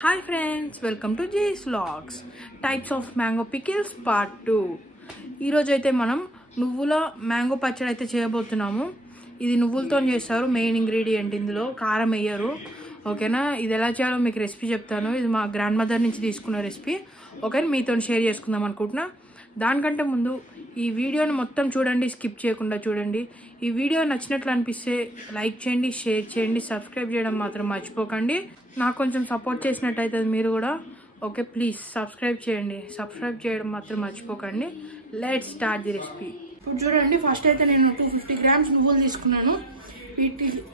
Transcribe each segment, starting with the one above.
Hi friends, welcome to Jay's Vlogs. Types of mango pickles part 2. ఈ రోజు అయితే మనం నువ్వుల మ్యాంగో పచ్చడి అయితే చేయబోతున్నాము. ఇది నువ్వులతో చేస్తారు. మెయిన్ ఇంగ్రీడియంట్ ఇందులో కారం వేయరు. ఓకేనా? ఇది ఎలా చేయాలో మీకు రెసిపీ చెప్తాను. ఇది మా గ్రాండ్ మదర్ నుంచి తీసుకున్న రెసిపీ. ఓకేనా? మీతో షేర్ చేసుకుందాం అనుకుంటున్నా. దానికంటే ముందు ఈ వీడియోని మొత్తం చూడండి, స్కిప్ చేయకుండా చూడండి. ఈ వీడియో నచ్చినట్లు అనిపిస్తే లైక్ చేయండి, షేర్ చేయండి, సబ్స్క్రైబ్ చేయడం మాత్రం మర్చిపోకండి. నాకు కొంచెం సపోర్ట్ చేసినట్టయితే మీరు కూడా. ఓకే, ప్లీజ్ సబ్స్క్రైబ్ చేయండి. సబ్స్క్రైబ్ చేయడం మాత్రం మర్చిపోకండి. Let's start the recipe. ఇప్పుడు చూడండి, ఫస్ట్ అయితే నేను 250 grams నువ్వులు తీసుకున్నాను.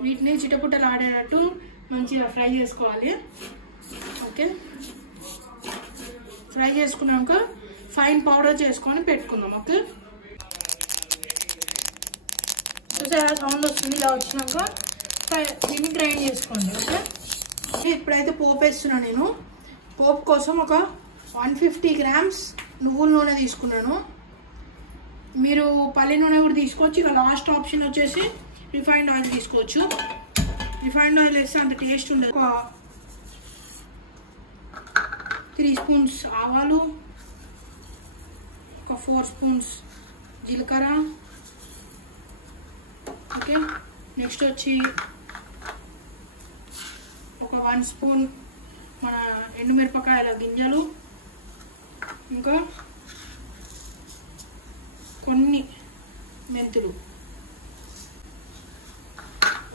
వీటిని చిటపుటలు ఆడేటట్టు మంచిగా ఫ్రై చేసుకోవాలి. ఓకే, ఫ్రై చేసుకున్నాక ఫైన్ పౌడర్ చేసుకొని పెట్టుకుందాం. ఓకే, చూసారా సౌండ్ వస్తుంది? ఇలా వచ్చినాక దీన్ని గ్రైండ్ చేసుకోండి. ఓకే, ఇప్పుడైతే పోపు వేస్తున్నాను. నేను పోపు కోసం ఒక 150 grams నువ్వుల నూనె తీసుకున్నాను. మీరు పల్లి నూనె కూడా తీసుకోవచ్చు. ఇక లాస్ట్ ఆప్షన్ వచ్చేసి రిఫైన్డ్ ఆయిల్ తీసుకోవచ్చు. రిఫైన్డ్ ఆయిల్ వేస్తే అంత టేస్ట్ ఉండదు. ఒక 3 spoons ఆవాలు, ఒక 4 spoons జీలకర్ర. ఓకే, నెక్స్ట్ వచ్చి ఒక 1 spoon మన ఎండుమిరపకాయల గింజలు, ఇంకా కొన్ని మెంతులు.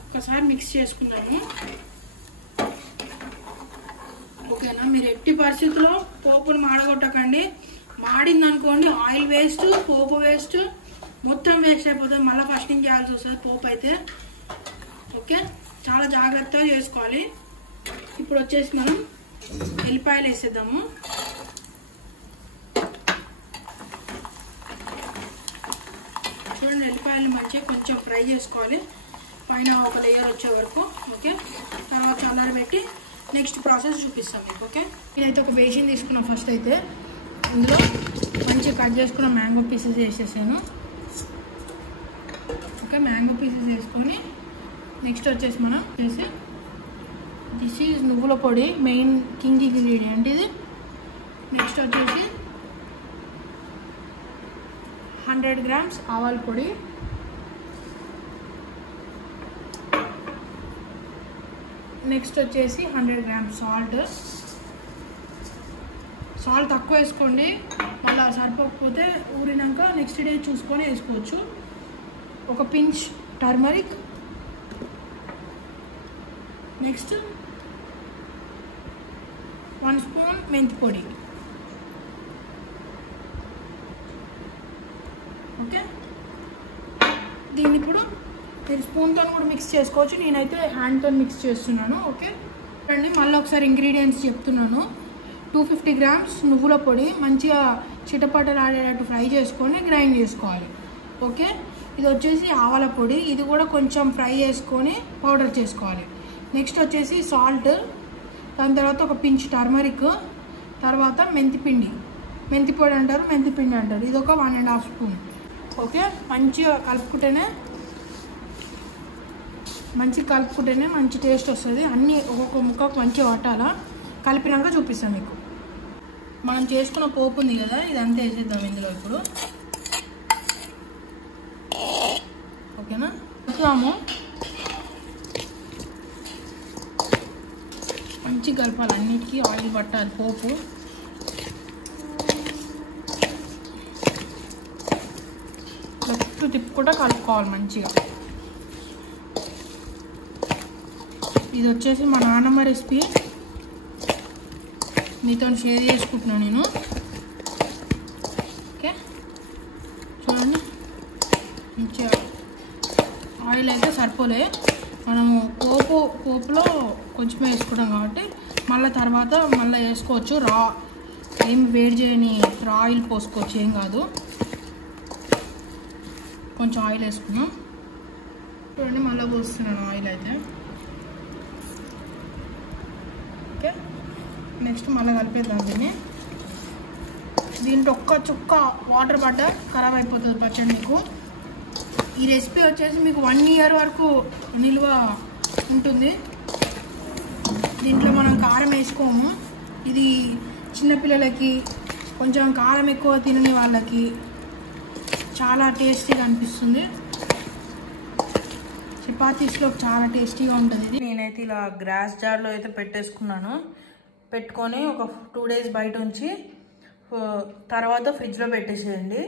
ఒక్కసారి మిక్స్ చేసుకున్నాను. ఓకేనా? మీరు ఎట్టి పరిస్థితుల్లో పోపును మాడగొట్టకండి. మాడింది అనుకోండి, ఆయిల్ వేస్ట్, పోపు వేస్ట్, మొత్తం వేస్ట్ అయిపోతుంది. మళ్ళీ ఫస్ట్ నుంచి చేయాల్సి వస్తుంది పోపు అయితే. ఓకే, చాలా జాగ్రత్తగా చేసుకోవాలి. ఇప్పుడు వచ్చేసి మనం ఎల్లిపాయలు వేసేద్దాము. చూడండి, ఎల్లిపాయలు మంచిగా కొంచెం ఫ్రై చేసుకోవాలి, పైన ఒక లేయర్ వచ్చే వరకు. ఓకే, తర్వాత చల్లారబెట్టి నెక్స్ట్ ప్రాసెస్ చూపిస్తాం మీకు. ఓకే, నేనైతే ఒక బేసిన్ తీసుకున్నాను. ఫస్ట్ అయితే ఇందులో మంచిగా కట్ చేసుకున్న మ్యాంగో పీసెస్ వేసేసాను. ఓకే, మ్యాంగో పీసెస్ వేసుకొని నెక్స్ట్ వచ్చేసి మనం చేసి దిస్ ఈజ్ నువ్వుల పొడి, మెయిన్ కింగ్ ఇంగ్రీడియంట్ ఇది. నెక్స్ట్ వచ్చేసి 100 grams ఆవాల పొడి, నెక్స్ట్ వచ్చేసి 100 grams సాల్ట్. సాల్ట్ తక్కువ వేసుకోండి, మళ్ళీ సరిపోకపోతే ఊరినాక నెక్స్ట్ డే చూసుకొని వేసుకోవచ్చు. ఒక పించ్ టర్మరిక్, నెక్స్ట్ 1 spoon మెంతి పొడి. ఓకే, దీన్ని ఇప్పుడు మీరు స్పూన్తో కూడా మిక్స్ చేసుకోవచ్చు. నేనైతే హ్యాండ్తో మిక్స్ చేస్తున్నాను. ఓకే అండి, మళ్ళీ ఒకసారి ఇంగ్రీడియంట్స్ చెప్తున్నాను. 250 grams నువ్వుల పొడి మంచిగా చిటపటలు ఆడేటట్టు ఫ్రై చేసుకొని గ్రైండ్ చేసుకోవాలి. ఓకే, ఇది వచ్చేసి ఆవాల పొడి, ఇది కూడా కొంచెం ఫ్రై చేసుకొని పౌడర్ చేసుకోవాలి. నెక్స్ట్ వచ్చేసి సాల్ట్, దాని తర్వాత ఒక పించ్ టర్మరిక్, తర్వాత మెంతిపిండి, మెంతి పొడి అంటారు, మెంతిపిండి అంటారు. ఇది ఒక 1.5 spoon. ఓకే, మంచిగా కలుపుకుంటేనే మంచి టేస్ట్ వస్తుంది. అన్నీ ఒక్కొక్క ముక్కకు మంచిగా పట్టాలా. కలిపినాక చూపిస్తాను మీకు. మనం చేసుకున్న పోపు ఉంది కదా, ఇదంతా వేసేద్దాం ఇందులో ఇప్పుడు. ఓకేనా? కలుపుదాము, మంచిగా కలపాలి. అన్నిటికీ ఆయిల్ పట్టాలి పోపు. చుట్టూ తిప్పుకుంటూ కలుపుకోవాలి మంచిగా. ఇది వచ్చేసి మా నాన్నమ్మ రెసిపీ, మీతో షేర్ చేసుకుంటున్నాను నేను. ఓకే, చూడండి, మంచిగా ఆయిల్ అయితే సరిపోలే. మనము పోపులో కొంచెం వేసుకుంటాం కాబట్టి మళ్ళీ తర్వాత వేసుకోవచ్చు. ఏం వేడి చేయని రా ఆయిల్ పోసుకోవచ్చు, ఏం కాదు. కొంచెం ఆయిల్ వేసుకున్నాం. చూడండి, మళ్ళీ పోస్తున్నాను ఆయిల్ అయితే. ఓకే, నెక్స్ట్ మళ్ళీ కలిపేద్దాం దీన్ని. దీంట్లో ఒక్క చుక్క వాటర్ పడ్డా ఖరాబ్ అయిపోతుంది పచ్చడి మీకు. ఈ రెసిపీ వచ్చేసి మీకు 1 year వరకు నిల్వ ఉంటుంది. దీంట్లో మనం కారం వేసుకోము. ఇది చిన్నపిల్లలకి, కొంచెం కారం ఎక్కువ తినని వాళ్ళకి చాలా టేస్టీగా అనిపిస్తుంది. చపాతీస్లో చాలా టేస్టీగా ఉంటుంది ఇది. నేనైతే ఇలా గ్లాస్ జార్లో అయితే పెట్టేసుకున్నాను. పెట్టుకొని ఒక 2 days బయట ఉంచి తర్వాత ఫ్రిడ్జ్లో పెట్టేసేయండి.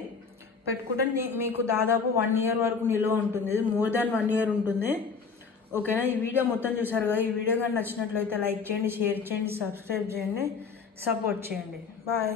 పెట్టుకుంటే మీకు దాదాపు 1 year వరకు నిల్వ ఉంటుంది. మోర్ దాన్ 1 year ఉంటుంది. ఓకేనా? ఈ వీడియో మొత్తం చూసారు కదా. ఈ వీడియో కానీ నచ్చినట్లయితే లైక్ చేయండి, షేర్ చేయండి, సబ్స్క్రైబ్ చేయండి, సపోర్ట్ చేయండి. బాయ్.